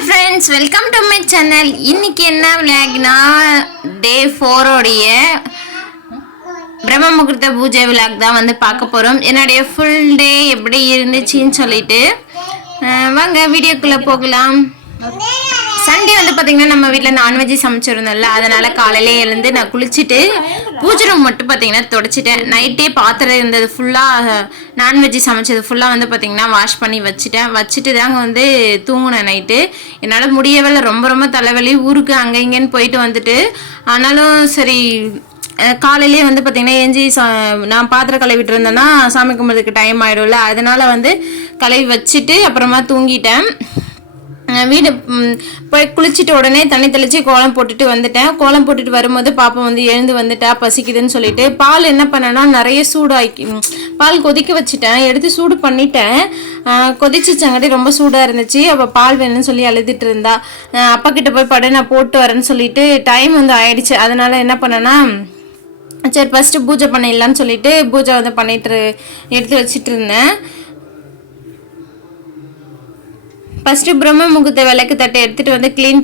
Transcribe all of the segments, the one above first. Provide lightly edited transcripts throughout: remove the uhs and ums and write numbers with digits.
Hi friends, welcome to my channel. இன்னைக்கு என்ன விளாக்னா டே 4 உடைய பிரம்ம முகூர்த்த பூஜை விளாக் தான் வந்து பார்க்க போகிறோம். என்னுடைய ஃபுல் டே எப்படி இருந்துச்சுன்னு சொல்லிட்டு வாங்க வீடியோக்குள்ளே போகலாம். சண்டே வந்து பார்த்திங்கன்னா நம்ம வீட்டில் நான்வெஜ் சமைச்சிருந்தோம்ல, அதனால் காலையிலே எழுந்து நான் குளிச்சுட்டு பூஜை ரூம் மட்டும் பார்த்திங்கன்னா தொடச்சிட்டேன். நைட்டே பாத்திரம் இருந்தது ஃபுல்லாக, நான்வெஜ் சமைச்சது ஃபுல்லாக வந்து பார்த்திங்கன்னா வாஷ் பண்ணி வச்சுட்டு தாங்க வந்து தூங்கினேன். நைட்டு என்னால் முடியவில்லை, ரொம்ப ரொம்ப தலைவலி. ஊருக்கு அங்கே இங்கேன்னு போயிட்டு வந்துட்டு, ஆனாலும் சரி காலையிலே வந்து பார்த்திங்கன்னா ஏஞ்சி நான் பாத்திரம் கழுவிட்டு இருந்தேன்னா சாமி கும்பிட்றதுக்கு டைம் ஆகிடும்ல, அதனால் வந்து கழுவி வச்சுட்டு அப்புறமா தூங்கிட்டேன். வீடு போய் குளிச்சுட்டு உடனே தண்ணி தெளித்து கோலம் போட்டுட்டு வந்துட்டேன். கோலம் போட்டுட்டு வரும்போது பாப்பா வந்து எழுந்து வந்துட்டா, பசிக்குதுன்னு சொல்லிட்டு பால் என்ன பண்ணேன்னா நிறைய சூடாக்கி பால் கொதிக்க வச்சுட்டேன். எடுத்து சூடு பண்ணிட்டேன். கொதிச்சிச்சாங்கட்டி ரொம்ப சூடாக இருந்துச்சு. அவள் பால் வேணும்னு சொல்லி அழுதுட்டு இருந்தா. அப்பா கிட்ட போய் படு, நான் போட்டு வரேன்னு சொல்லிட்டு டைம் வந்து ஆயிடுச்சு. அதனால என்ன பண்ணேன்னா சரி ஃபஸ்ட்டு பூஜை பண்ணிடலான்னு சொல்லிட்டு பூஜை வந்து பண்ணிட்டு எடுத்து வச்சுட்டு இருந்தேன். ஃபஸ்ட்டு பிரம்ம முகூர்த்த விளக்கு தட்டை எடுத்துகிட்டு வந்து க்ளீன்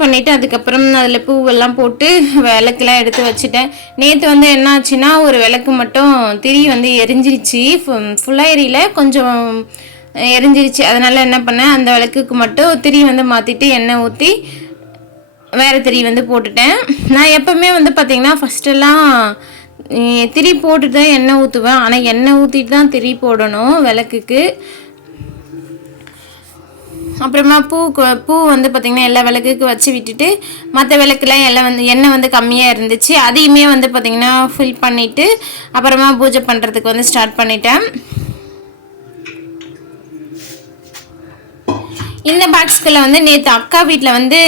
பண்ணிவிட்டு அதுக்கப்புறம் அதில் பூவெல்லாம் போட்டு விளக்குலாம் எடுத்து வச்சுட்டேன். நேற்று வந்து என்ன ஆச்சுன்னா ஒரு விளக்கு மட்டும் திரி வந்து எரிஞ்சிருச்சு. ஃபுல்லாக எரியல, கொஞ்சம் எரிஞ்சிருச்சு. அதனால் என்ன பண்ணேன், அந்த விளக்குக்கு மட்டும் திரி வந்து மாற்றிட்டு எண்ணெய் ஊற்றி வேறு திரி வந்து போட்டுட்டேன். நான் எப்போவுமே வந்து பார்த்திங்கன்னா ஃபஸ்ட்டெல்லாம் திரி போட்டுட்டு தான் எண்ணெய் ஊற்றுவேன். ஆனால் எண்ணெய் ஊற்றிட்டு தான் திரி போடணும் விளக்குக்கு. அப்புறமா பூ வந்து பார்த்திங்கன்னா எல்லா விளக்குக்கு வச்சு விட்டுட்டு மற்ற விளக்குலாம் எல்லாம் வந்து எண்ணெய் வந்து கம்மியாக இருந்துச்சு, அதையுமே வந்து பார்த்திங்கன்னா ஃபில் பண்ணிவிட்டு அப்புறமா பூஜை பண்ணுறதுக்கு வந்து ஸ்டார்ட் பண்ணிட்டேன். இந்த பாக்ஸ்குள்ளே வந்து நேற்று அக்கா வீட்டில் வந்து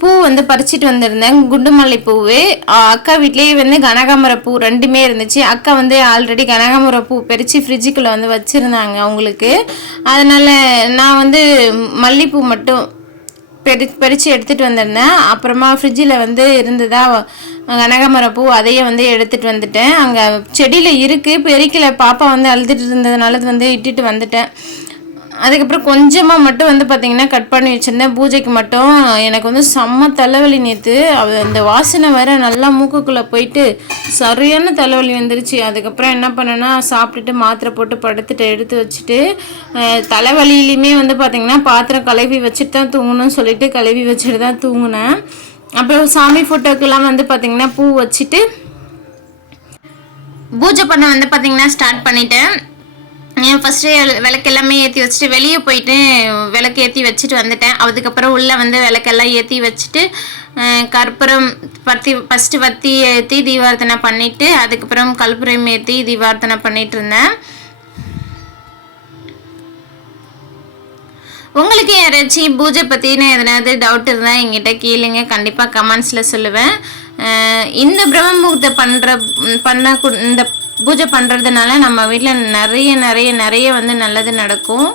பூ வந்து பறிச்சிட்டு வந்திருந்தேன், குண்டு மல்லி பூவு. அக்கா வீட்லேயே வந்து கனகாமர பூ ரெண்டுமே இருந்துச்சு. அக்கா வந்து ஆல்ரெடி கனகாமர பூ பறித்து ஃப்ரிட்ஜுக்குள்ளே வந்து வச்சுருந்தாங்க அவங்களுக்கு. அதனால் நான் வந்து மல்லிப்பூ மட்டும் பறித்து எடுத்துகிட்டு வந்திருந்தேன். அப்புறமா ஃப்ரிட்ஜில் வந்து இருந்ததா கனகாமர பூ, அதையே வந்து எடுத்துகிட்டு வந்துட்டேன். அங்கே செடியில் இருக்குது, பெருக்கில் பாப்பா வந்து அழுதுட்டு இருந்ததுனால வந்து இட்டுட்டு வந்துட்டேன். அதுக்கப்புறம் கொஞ்சமாக மட்டும் வந்து பார்த்திங்கன்னா கட் பண்ணி வச்சுருந்தேன் பூஜைக்கு மட்டும். எனக்கு வந்து செம்ம தலைவலி நேற்று. அந்த வாசனை வேறு நல்லா மூக்குக்குள்ளே போயிட்டு சரியான தலைவலி வந்துருச்சு. அதுக்கப்புறம் என்ன பண்ணேன்னா சாப்பிட்டுட்டு மாத்திரை போட்டு படுத்துட்டு எடுத்து வச்சுட்டு தலைவலியிலையுமே வந்து பார்த்திங்கன்னா பாத்திரம் கழுவி வச்சுட்டு தான் தூங்கணும்னு சொல்லிட்டு கழுவி வச்சுட்டு தான் தூங்கினேன். அப்புறம் சாமி ஃபோட்டோக்கெல்லாம் வந்து பார்த்திங்கன்னா பூ வச்சுட்டு பூஜை பண்ண வந்து பார்த்திங்கன்னா ஸ்டார்ட் பண்ணிட்டேன். ஃபஸ்ட்டு விளக்கு எல்லாமே ஏற்றி வச்சுட்டு வெளியே போயிட்டு விளக்கு ஏற்றி வச்சுட்டு வந்துட்டேன். அதுக்கப்புறம் உள்ளே வந்து விளக்கெல்லாம் ஏற்றி வச்சுட்டு கற்பூரம் ஃபஸ்ட்டு வத்தி ஏற்றி தீபார்த்தனை பண்ணிவிட்டு அதுக்கப்புறம் கற்பூரம் ஏற்றி தீபார்த்தனை பண்ணிகிட்டு இருந்தேன். உங்களுக்கு யாராச்சும் பூஜை பற்றின எதனாவது டவுட் இருந்தால் எங்கிட்ட கேளுங்க, கண்டிப்பாக கமெண்ட்ஸில் சொல்லுவேன். இந்த பிரம்ம முகூர்த்தம் இந்த பூஜை பண்ணுறதுனால நம்ம வீட்டில் நிறைய நிறைய நிறைய வந்து நல்லது நடக்கும்.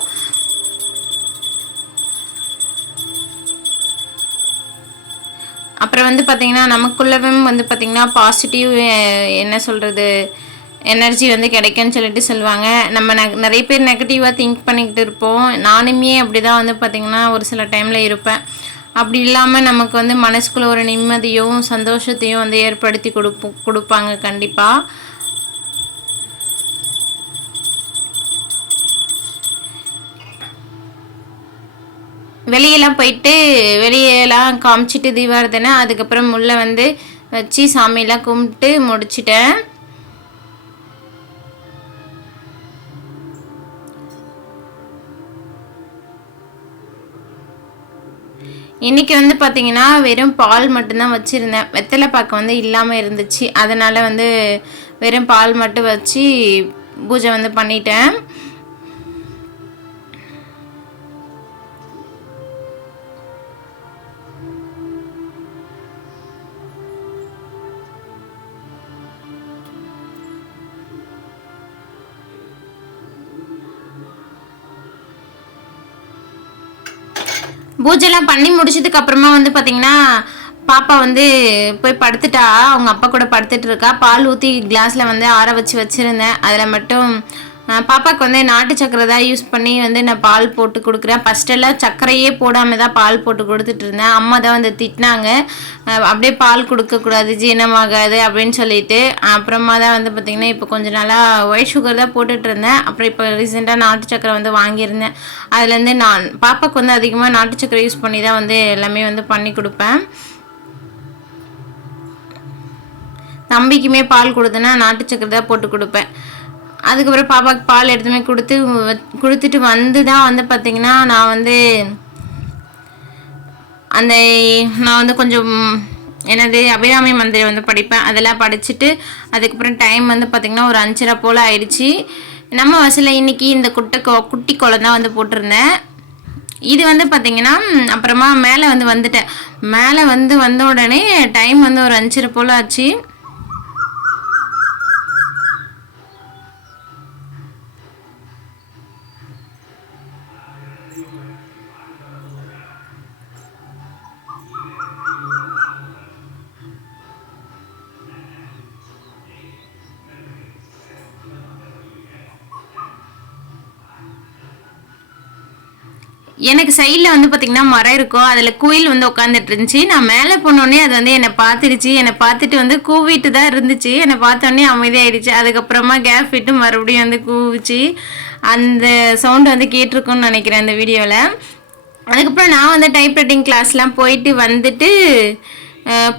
அப்புறம் வந்து பார்த்திங்கன்னா நமக்குள்ளவும் வந்து பார்த்திங்கன்னா பாசிட்டிவ் என்ன சொல்கிறது எனர்ஜி வந்து கிடைக்கும்னு சொல்லிட்டு சொல்லுவாங்க. நம்ம நிறைய பேர் நெகட்டிவாக திங்க் பண்ணிக்கிட்டு இருப்போம். நானுமே அப்படி தான் வந்து பார்த்திங்கன்னா ஒரு சில டைமில் இருப்பேன். அப்படி இல்லாமல் நமக்கு வந்து மனசுக்குள்ள ஒரு நிம்மதியும் சந்தோஷத்தையும் வந்து ஏற்படுத்தி கொடுப்பாங்க கண்டிப்பாக. வெளியெல்லாம் போயிட்டு வெளியெல்லாம் காமிச்சிட்டு தீபார்த்தனை அதுக்கப்புறம் உள்ளே வந்து வச்சு சாமியெல்லாம் கும்பிட்டு முடிச்சிட்டேன். இன்றைக்கி வந்து பார்த்திங்கன்னா வெறும் பால் மட்டும்தான் வச்சுருந்தேன். வெத்தலை பாக்கு வந்து இல்லாமல் இருந்துச்சு, அதனால் வந்து வெறும் பால் மட்டும் வச்சு பூஜை வந்து பண்ணிட்டேன். பூஜைலாம் பண்ணி முடிச்சதுக்கு அப்புறமா வந்து பார்த்திங்கன்னா பாப்பா வந்து போய் படுத்துட்டா, அவங்க அப்பா கூட படுத்துட்டு இருக்கா. பால் ஊற்றி கிளாஸில் வந்து ஆற வச்சுருந்தேன். அதில் மட்டும் பாப்பாவுக்கு வந்து நாட்டு சக்கரை தான் யூஸ் பண்ணி வந்து நான் பால் போட்டு கொடுக்குறேன். ஃபஸ்ட்டெல்லாம் சர்க்கரையே போடாமல் தான் பால் போட்டு கொடுத்துட்டு இருந்தேன். அம்மா தான் வந்து திட்டினாங்க, அப்படியே பால் கொடுக்கக்கூடாது, ஜீரணமாகாது அப்படின்னு சொல்லிட்டு. அப்புறமா தான் வந்து பார்த்திங்கன்னா இப்போ கொஞ்சம் நாளாக ஒயிட் சுகர் தான் போட்டுட்டு இருந்தேன். அப்புறம் இப்போ ரீசெண்டாக நாட்டு சக்கரை வந்து வாங்கியிருந்தேன். அதுலேருந்து நான் பாப்பாவுக்கு வந்து அதிகமாக நாட்டு சக்கரை யூஸ் பண்ணி தான் வந்து எல்லாமே வந்து பண்ணி கொடுப்பேன். தம்பிக்குமே பால் கொடுத்தேன்னா நாட்டு சக்கரை தான் போட்டு கொடுப்பேன். அதுக்கப்புறம் பாப்பாவுக்கு பால் எடுத்துமே கொடுத்துட்டு வந்து தான் வந்து பார்த்திங்கன்னா நான் வந்து கொஞ்சம் என்னது அபிராமி மந்திரம் வந்து படிப்பேன். அதெல்லாம் படிச்சுட்டு அதுக்கப்புறம் டைம் வந்து பார்த்திங்கன்னா ஒரு 5:30 போல் ஆயிடுச்சு. நம்ம வசதியில் இன்றைக்கி இந்த குட்டி கோலம் தான் வந்து போட்டிருந்தேன். இது வந்து பார்த்திங்கன்னா அப்புறமா மேலே வந்துட்டேன். மேலே வந்த உடனே டைம் வந்து ஒரு 5:30 போல் ஆச்சு. எனக்கு சைடில் வந்து பார்த்திங்கன்னா மரம் இருக்கும், அதில் குயில் வந்து உட்காந்துட்டு இருந்துச்சு. நான் மேலே போனோடனே அது வந்து என்னை பார்த்துடுச்சு. என்னை பார்த்துட்டு வந்து கூவிட்டு தான் இருந்துச்சு. என்னை பார்த்தோன்னே அமைதியாகிடுச்சு. அதுக்கப்புறமா கேப் விட்டு மறுபடியும் வந்து கூவிச்சு. அந்த சவுண்டு வந்து கேட்டிருக்குன்னு நினைக்கிறேன் அந்த வீடியோவில். அதுக்கப்புறம் நான் வந்து டைப்ரைட்டிங் கிளாஸ்லாம் போயிட்டு வந்துட்டு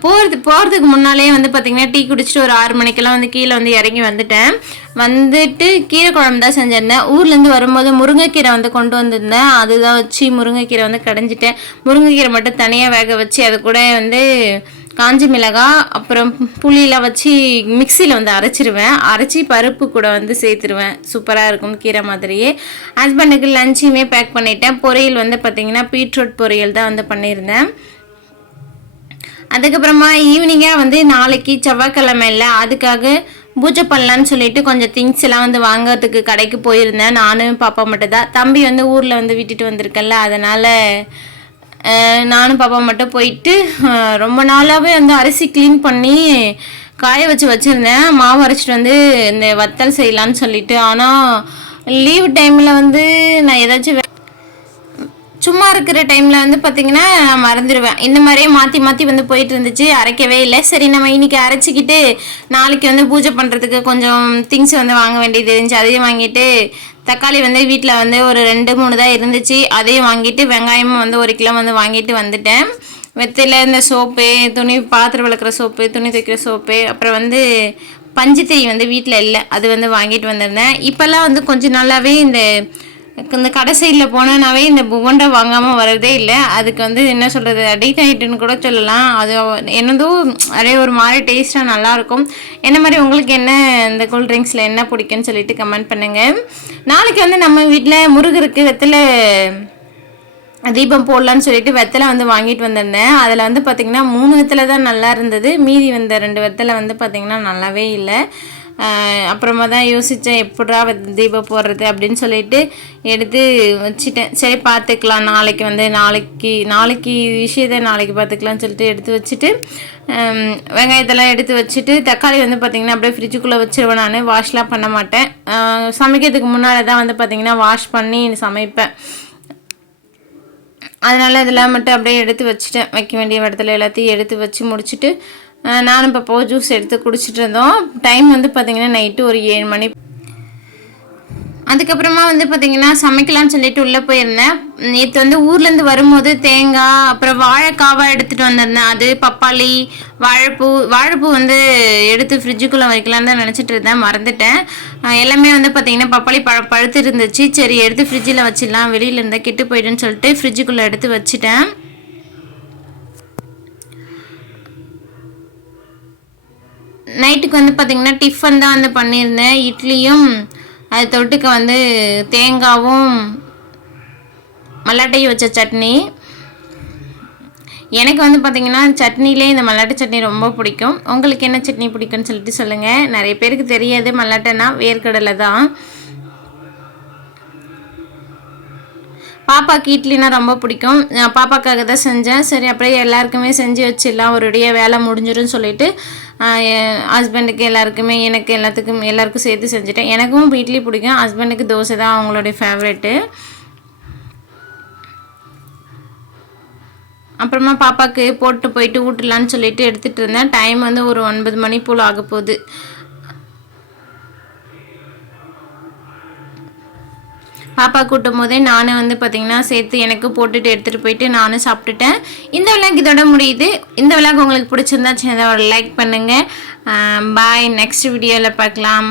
போகிறதுக்கு முன்னாலே வந்து பார்த்திங்கன்னா டீ குடிச்சிட்டு ஒரு 6 மணிக்கெல்லாம் வந்து கீழே வந்து இறங்கி வந்துட்டு கீரை குழம்பு தான் செஞ்சுருந்தேன். ஊர்லேருந்து வரும்போது முருங்கைக்கீரை வந்து கொண்டு வந்திருந்தேன். அதுதான் வச்சு முருங்கைக்கீரை வந்து கடைஞ்சிட்டேன். முருங்கைக்கீரை மட்டும் தனியாக வேக வச்சு அது கூட வந்து காஞ்சி மிளகாய் அப்புறம் புளியெலாம் வச்சு மிக்சியில் வந்து அரைச்சி பருப்பு கூட வந்து சேர்த்துருவேன். சூப்பராக இருக்கும் கீரை மாதிரியே. ஹஸ்பண்டுக்கு லஞ்சுமே பேக் பண்ணிட்டேன். பொரியல் வந்து பார்த்திங்கன்னா பீட்ரூட் பொரியல் தான் வந்து பண்ணியிருந்தேன். அதுக்கப்புறமா ஈவினிங்காக வந்து நாளைக்கு செவ்வாய்க்கிழமை இல்லை, அதுக்காக பூஜை பண்ணலான்னு சொல்லிட்டு கொஞ்சம் திங்ஸ் எல்லாம் வந்து வாங்கிறதுக்கு கடைக்கு போயிருந்தேன். நானும் பாப்பா மட்டும் தான். தம்பி வந்து ஊரில் வந்து விட்டுட்டு வந்திருக்கேன்ல, அதனால் நானும் பாப்பா மட்டும் போயிட்டு ரொம்ப நாளாகவே வந்து அரிசி க்ளீன் பண்ணி காய வச்சுருந்தேன். மாவு அரைச்சிட்டு வந்து இந்த வத்தல் செய்யலான்னு சொல்லிட்டு. ஆனால் லீவ் டைமில் வந்து நான் ஏதாச்சும் சும்மா இருக்கிற டைமில் வந்து பார்த்திங்கன்னா நான் மறந்துடுவேன். இந்த மாதிரியே மாற்றி வந்து போயிட்டு இருந்துச்சு. அரைக்கவே இல்லை. சரி நம்ம இன்றைக்கி அரைச்சிக்கிட்டு நாளைக்கு வந்து பூஜை பண்ணுறதுக்கு கொஞ்சம் திங்ஸ் வந்து வாங்க வேண்டியது இருந்துச்சு. அதையும் வாங்கிட்டு தக்காளி வந்து வீட்டில் வந்து ஒரு 2-3 தான் இருந்துச்சு. அதையும் வாங்கிட்டு வெங்காயமும் வந்து 1 கிலோ வந்து வாங்கிட்டு வந்துட்டேன். வெத்தையில் இந்த சோப்பு, பாத்திரம் விளக்குற சோப்பு, துணி துவைக்கிற சோப்பு, அப்புறம் வந்து பஞ்சுத்திரி வந்து வீட்டில் இல்லை, அது வந்து வாங்கிட்டு வந்திருந்தேன். இப்போல்லாம் வந்து கொஞ்சம் நாளாகவே இந்த கடை சைடில் போனேன்னாவே இந்த புகண்டை வாங்காமல் வரதே இல்லை. அதுக்கு வந்து என்ன சொல்கிறது, அடிக்ட் ஆகிட்டுன்னு கூட சொல்லலாம். அது என்னதோ அதே ஒரு மாதிரி டேஸ்ட்டாக நல்லாயிருக்கும். என்ன மாதிரி உங்களுக்கு என்ன இந்த கூல்ட்ரிங்க்ஸில் என்ன பிடிக்குன்னு சொல்லிட்டு கமெண்ட் பண்ணுங்கள். நாளைக்கு வந்து நம்ம வீட்டில் முருகருக்கு வெத்தலை தீபம் போடலான்னு சொல்லிட்டு வெத்தலை வந்து வாங்கிட்டு வந்திருந்தேன். அதில் வந்து பார்த்திங்கன்னா 3 வெத்தலை தான் நல்லா இருந்தது. மீதி வந்த 2 வெத்தலை வந்து பார்த்திங்கன்னா நல்லாவே இல்லை. அப்புறமா தான் யோசித்தேன் எப்படா தீபம் போடுறது அப்படின்னு சொல்லிட்டு எடுத்து வச்சுட்டேன். சரி பார்த்துக்கலாம், நாளைக்கு விஷயத்தை நாளைக்கு பார்த்துக்கலான்னு சொல்லிட்டு எடுத்து வச்சுட்டு வெங்காயத்தெல்லாம் எடுத்து வச்சுட்டு தக்காளி வந்து பார்த்திங்கன்னா அப்படியே ஃப்ரிட்ஜுக்குள்ளே வச்சுருவேன். நான் வாஷ்லாம் பண்ண மாட்டேன். சமைக்கிறதுக்கு முன்னால் தான் வந்து பார்த்திங்கன்னா வாஷ் பண்ணி சமைப்பேன். அதனால் இதெல்லாம் மட்டும் அப்படியே எடுத்து வச்சுட்டேன். வைக்க வேண்டிய இடத்துல எல்லாத்தையும் எடுத்து வச்சு முடிச்சுட்டு நானும் இப்போ ஜூஸ் எடுத்து குடிச்சிட்டு இருந்தோம். டைம் வந்து பார்த்திங்கன்னா நைட்டு ஒரு 7 மணி. அதுக்கப்புறமா வந்து பார்த்திங்கன்னா சமைக்கலான்னு சொல்லிட்டு உள்ளே போயிருந்தேன். நேற்று வந்து ஊர்லேருந்து வரும்போது தேங்காய் அப்புறம் வாழைக்காவாக எடுத்துகிட்டு வந்திருந்தேன். அது பப்பாளி, வாழைப்பூ வந்து எடுத்து ஃப்ரிட்ஜுக்குள்ளே வைக்கலான்னு தான் நினச்சிட்டு இருந்தேன், மறந்துட்டேன். எல்லாமே வந்து பார்த்திங்கன்னா பப்பாளி பழுத்து இருந்துச்சு. சரி எடுத்து ஃப்ரிட்ஜில் வச்சிடலாம், வெளியில் இருந்தால் கெட்டு போய்டுன்னு சொல்லிட்டு ஃப்ரிட்ஜுக்குள்ளே எடுத்து வச்சுட்டேன். நைட்டுக்கு வந்து பார்த்திங்கன்னா டிஃபன் தான் வந்து பண்ணியிருந்தேன். இட்லியும் அது தொட்டுக்க வந்து தேங்காவும் மல்லாட்டையும் வச்ச சட்னி. எனக்கு வந்து பார்த்திங்கன்னா சட்னிலே இந்த மல்லாட்டை சட்னி ரொம்ப பிடிக்கும். உங்களுக்கு என்ன சட்னி பிடிக்கும்னு சொல்லிட்டு சொல்லுங்கள். நிறைய பேருக்கு தெரியாது மல்லாட்டைனா வேர்க்கடலை தான். பாப்பாவுக்கு இட்லினா ரொம்ப பிடிக்கும். பாப்பாக்காக தான் செஞ்சேன். சரி அப்படியே எல்லாருக்குமே செஞ்சு வச்சிடலாம், ஒருடைய வேலை முடிஞ்சிடும் சொல்லிட்டு என் ஹஸ்பண்டுக்கு எல்லாருக்குமே எனக்கு எல்லாருக்கும் சேர்த்து செஞ்சுட்டேன். எனக்கும் இட்லி பிடிக்கும், ஹஸ்பண்டுக்கு தோசை தான் அவங்களுடைய ஃபேவரெட்டு. அப்புறமா பாப்பாவுக்கு போட்டு போயிட்டு ஊட்டலான்னு சொல்லிட்டு எடுத்துகிட்டு இருந்தேன். டைம் வந்து ஒரு 9 மணி போல் ஆக போகுது. பாப்பா கூட்டும் போதே நானும் வந்து பார்த்திங்கன்னா சேர்த்து எனக்கு போட்டுட்டு எடுத்துகிட்டு போயிட்டு நானும் சாப்பிட்டுட்டேன். இந்த விளாக் இதோட முடியுது. இந்த விளாக் உங்களுக்கு பிடிச்சிருந்தா சின்னதாக ஒரு லைக் பண்ணுங்கள். பாய், நெக்ஸ்ட் வீடியோவில் பார்க்கலாம்.